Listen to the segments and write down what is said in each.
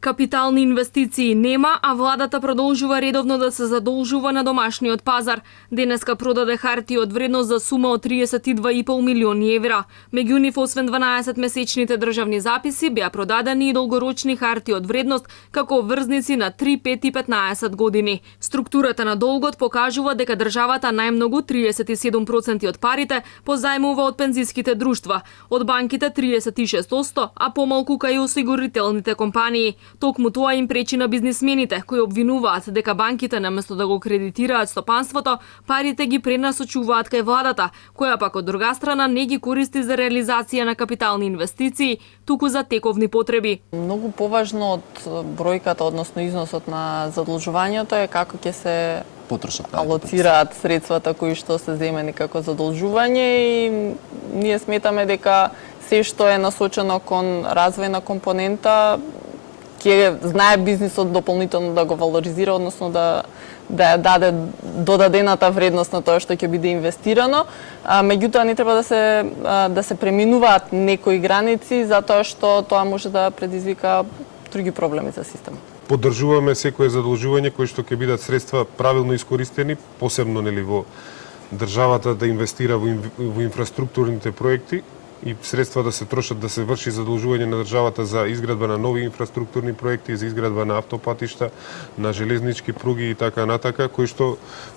Капитални инвестиции нема, а владата продолжува редовно да се задолжува на домашниот пазар. Денеска продаде хартии од вредност за сума од 32,5 милиони евра. Меѓу нив, освен 12-месечните државни записи, беа продадени и долгорочни хартии од вредност, како врзници на 3, 5 и 15 години. Структурата на долгот покажува дека државата најмногу 37% од парите позајмува од пензиските друштва, од банките 36%, а помалку кај осигурителните компании. Токму тоа им пречи на бизнисмените, кои обвинуваат дека банките наместо да го кредитираат стопанството, парите ги пренасочуваат кај владата, која пак од друга страна не ги користи за реализација на капитални инвестиции, туку за тековни потреби. Многу поважно од бројката, односно износот на задолжувањето е како ќе се алоцираат средствата кои што се земени како задолжување и ние сметаме дека се што е насочено кон развојна компонента ќе знае бизнисот дополнително да го валоризира, односно да ја даде додадената вредност на тоа што ќе биде инвестирано. Меѓутоа не треба да се преминуваат некои граници затоа што тоа може да предизвика други проблеми за системот. Поддржуваме секое задолжување кои што ќе бидат средства правилно искористени, посебно во државата да инвестира во инфраструктурните проекти и средства да се трошат да се врши задолжување на државата за изградба на нови инфраструктурни проекти, за изградба на автопатишта, на железнички пруги и така натака,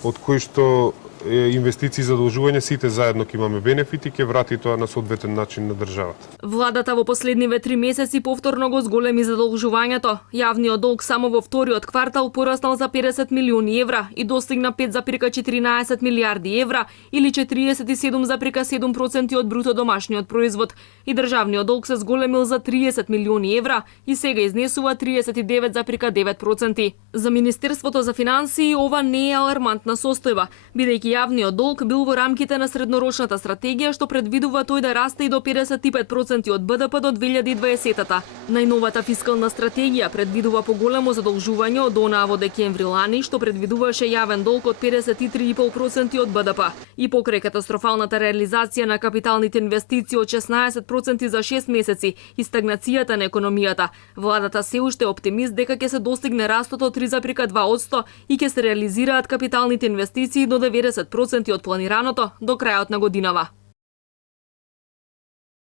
од кои што инвестиции и задолжување сите заедно ќе имаме бенефити, ќе врати тоа на соодветен начин на државата. Владата во последниве 3 месеци повторно го зголеми задолжувањето. Јавниот долг само во вториот квартал пораснал за 50 милиони евра и достигна 5,14 милиарди евра или 47,7% од бруто домашниот производ. И државниот долг се зголемил за 30 милиони евра и сега изнесува 39,9%. За Министерството за финансии ова не е алармантна состојба, бидејќи јавниот долг бил во рамките на среднорочната стратегија што предвидува тој да расте и до 55% од БДП до 2020-та. Најновата фискална стратегија предвидува поголемо задолжување од онаа во декември лани што предвидуваше јавен долг од 53,5% од БДП. И покрај катастрофалната реализација на капиталните инвестиции од 16% за 6 месеци и стагнацијата на економијата, владата се уште е оптимист дека ќе се достигне растот од 3,2% и ќе се реализираат капиталните инвестиции до 90% од планираното до крајот на годинава.